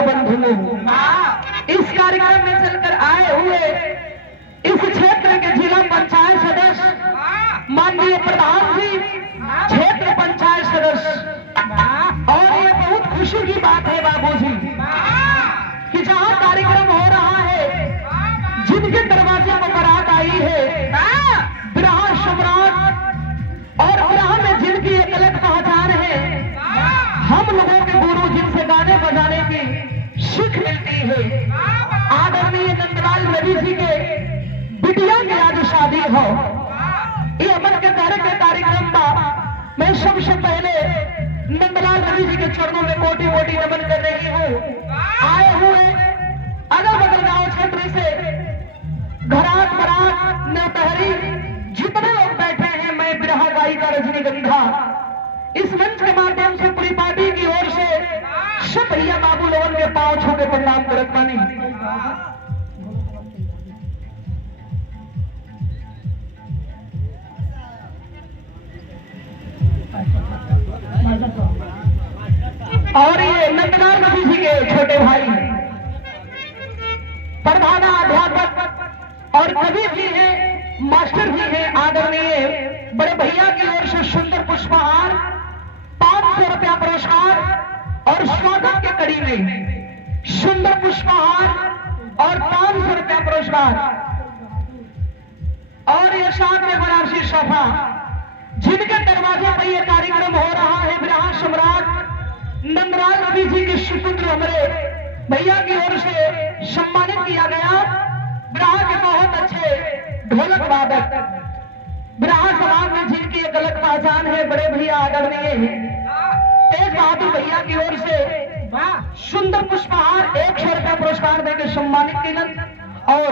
श्रोता बंधुओं, इस कार्यक्रम में चलकर आए हुए इस क्षेत्र के जिला पंचायत सदस्य माननीय प्रधान जी, क्षेत्र पंचायत सदस्य, और ये बहुत खुशी की बात है बाबूजी कि जहाँ कार्यक्रम हो रहा है, जिनके दरवाजे पर बारात आई है, बिरहा सम्राट और बिरहा में जिनकी एक अलग पहचान है, हम लोगों के गुरु जिनसे गाने बजाने की सीख मिलती है, आदरणीय नंदलाल रवि जी के बिटिया की आज शादी हो, ये अमन के घर के कार्यक्रम में मैं सबसे पहले नंदलाल रवि जी के चरणों में कोटि कोटि नमन कर रही हूँ। आए हुए अगल बगल गांव क्षेत्र से घरात बरात नौतहरी जितने लोग बैठे हैं, मैं बिरहा गायिका रजनीगंधा इस मंच के माध्यम से पूरी पार्टी की ओर से सब भैया बाबू लोगन के पांव छू के प्रणाम करत बानी। और ये नंदलाल रवि जी के छोटे भाई प्रधानाध्यापक और कवि भी हैं, मास्टर भी हैं, आदरणीय बड़े भैया की ओर से सुंदर पुष्पहार, 500 रुपया पुरस्कार और स्वागत के कड़ी में सुंदर पुष्पहार और 500 रुपया पुरस्कार, और ये साथ में बनारसी सोफा, जिनके दरवाजे पर यह कार्यक्रम हो रहा है, बिरहा सम्राट नंदलाल रवि जी के सुपुत्र हमारे भैया की ओर से सम्मानित किया गया। बिरहा के बहुत अच्छे ढोलक वादक, बिरहा समाज में जिनकी एक अलग पहचान है, बड़े भैया आदरणीय तेज बहादुर भैया की ओर से सुंदर पुष्पहार 100 रुपया पुरस्कार देकर सम्मानित किया। और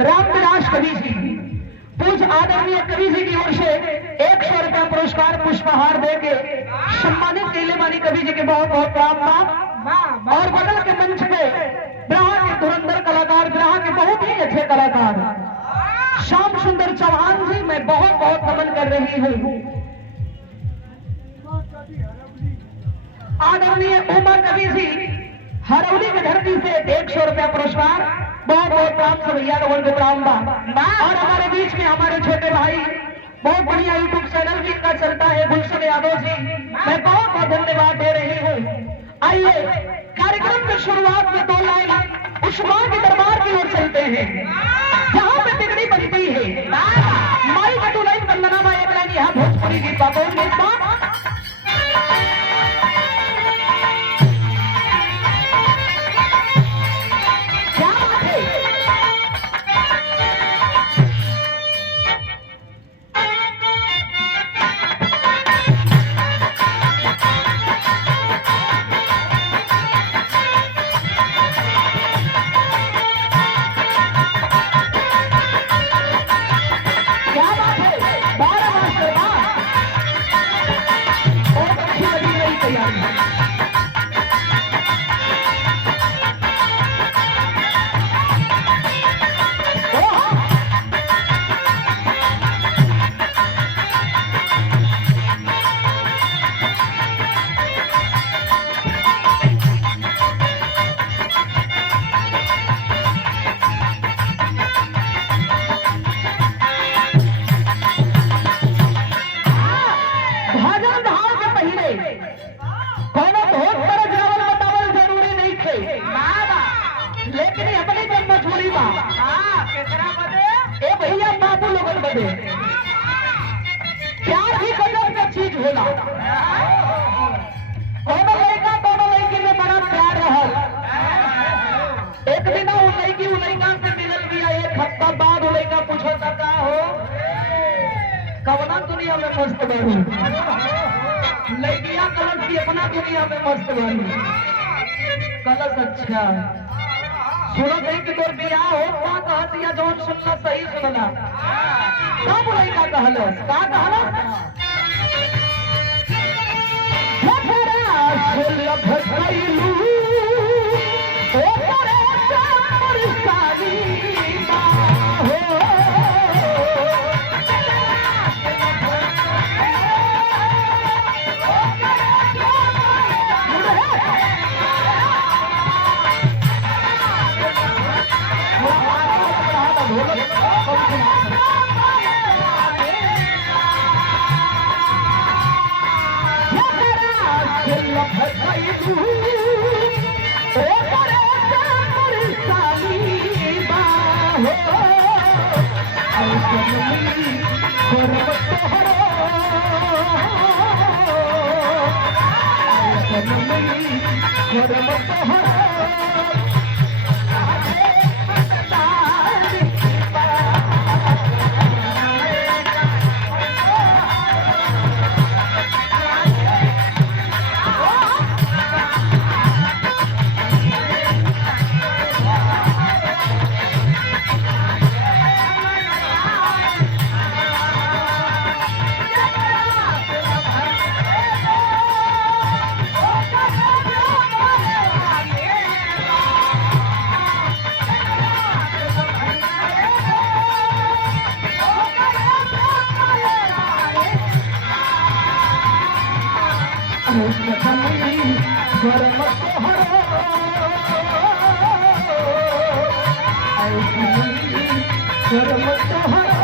रामविलास कवि जी, पूज आदरणीय कवि जी की ओर से 100 रुपया पुरस्कार पुष्पहार देके सम्मानित केले वाली कवि जी के बहुत बहुत प्रार्थना। और बगल के मंच पे बिरहा के धुरंधर कलाकार, बिरहा के बहुत ही अच्छे कलाकार श्याम सुंदर चौहान जी, मैं बहुत बहुत नमन कर रही हूँ। आदरणीय उमा कवि जी हरौली की धरती से 100 रुपया पुरस्कार, बहुत बहुत प्राम से भैया लोगों को प्राम। और हमारे बीच में हमारे छोटे भाई, बहुत बढ़िया यूट्यूब चैनल भी इनका चलता है, गुलशन यादव जी, मैं बहुत बहुत धन्यवाद दे रही हूँ। आइए कार्यक्रम की शुरुआत में 2 लाइन उस मां के दरबार की ओर चलते हैं जहाँ पे बिगड़ी बनती है। माई का 2 लाइन वंदना में 1 लाइन यहाँ भोजपुरी गीत बाबा भैया बाबू लोगन बदे प्यार भी गजब का चीज होला। कोनो लड़का कोनो लड़की में बड़ा प्यार रहल, एक दिन वो लड़का से मिलल भी, 1 हफ्ता बाद वो लड़का पूछो का हो कवना दुनिया में मस्त बनी, लड़कियां कलश की अपना दुनिया में मस्त बनी। कलश अच्छा सुनो नहीं कि तोर बियाह हो, का कहत या जौन सुनना सही सुनना, का बोलाई का कहलस, का कहलस भटकैलू ओ करे परसानी हो। धर्म तोहरा धर्म तोहरा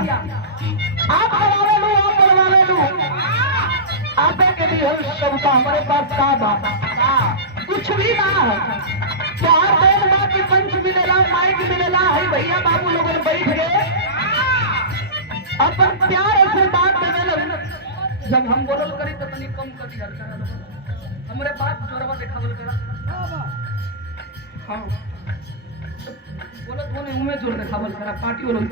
आप बनवावे लू आपे के लिए हम क्षमता हमारे पास का बात कुछ भी ना है चार बैल माँ की पंच मिलेला माइक मिलेला है भैया बाबू लोगों ने बैठ गए अपन प्यार ऐसे बात में जब हम बोलल करी तो तनी कम कर दिया हमरे बात जोरवा देखावल करा हां बोलो तूने उमे जोर देखावल करा पार्टी वालों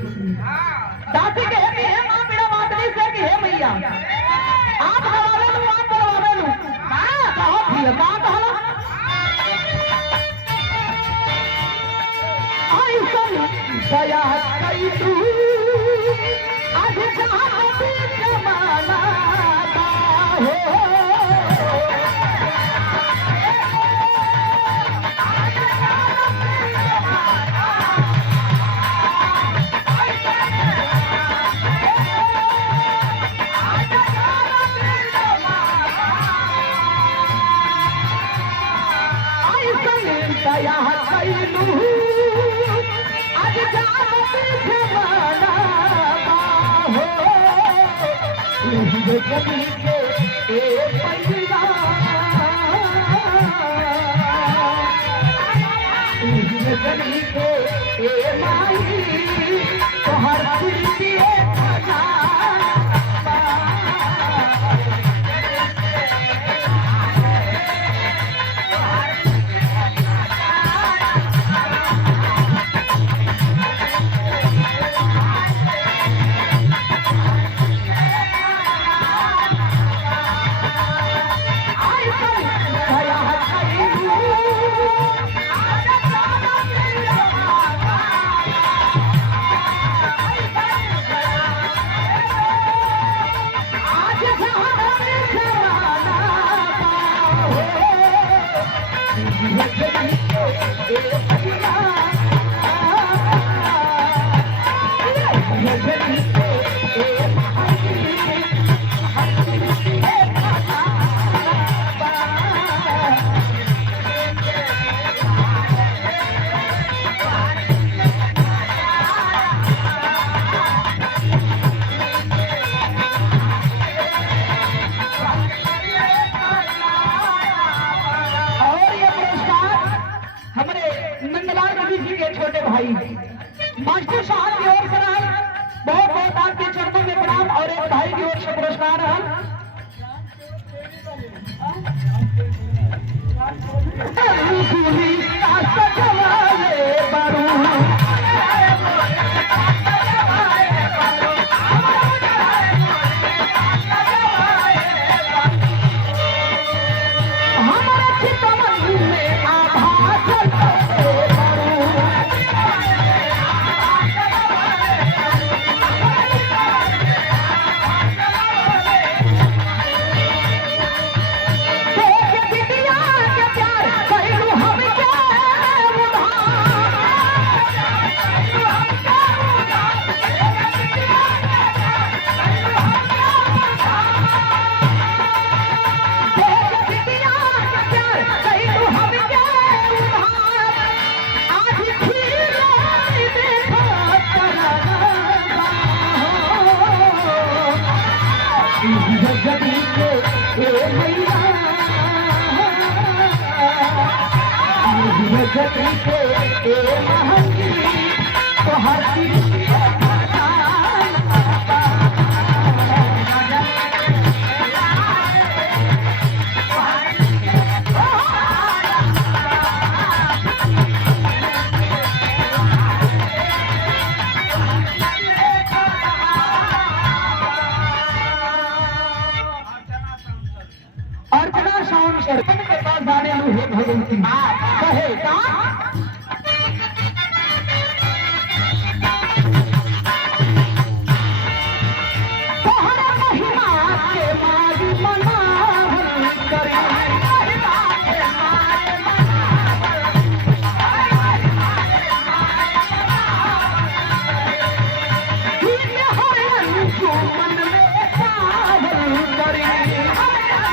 दादी के है मां बिना मातनी से कि है भैया आप हवाले लो आप बनवावे लो हां कहो भैया का कहला आई सन दया कई तू आज जहां भी जमाना हो दया कैलू आज जाती जमाना हो जगी के ए पैया जगी के ए माई तोहर प्रीति छोटे भाई मास्टर साहब की ओर से बहुत बहुत आपके चरणों में प्रणाम और एक भाई की ओर से पुरस्कार है जगदी के ए मैया जगदी के ए महंगी तो हर अर्चना साउंड सर के पास जाने हे भगवती कहे का तोहरा महिमा के मारी मनावन करे मन में पावन करे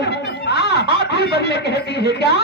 आखिरी बदले कहती है क्या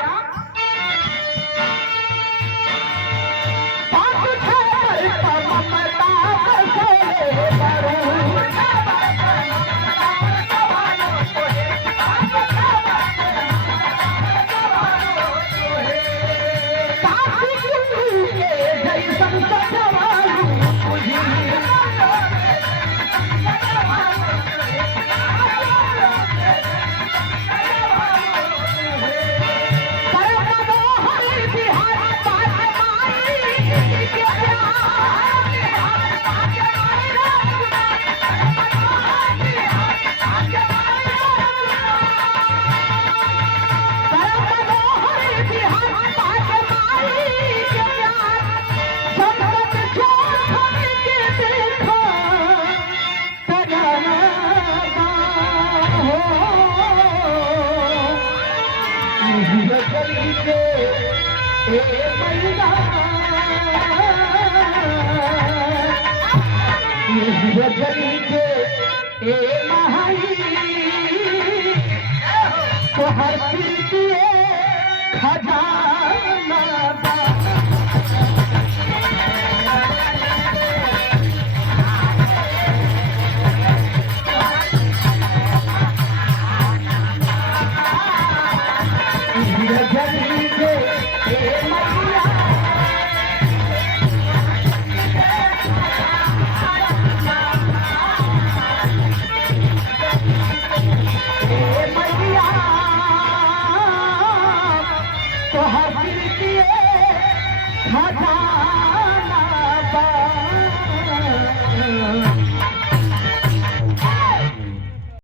जगदी के ए महाई तो हर चीज खजाना जगदी के ए मैया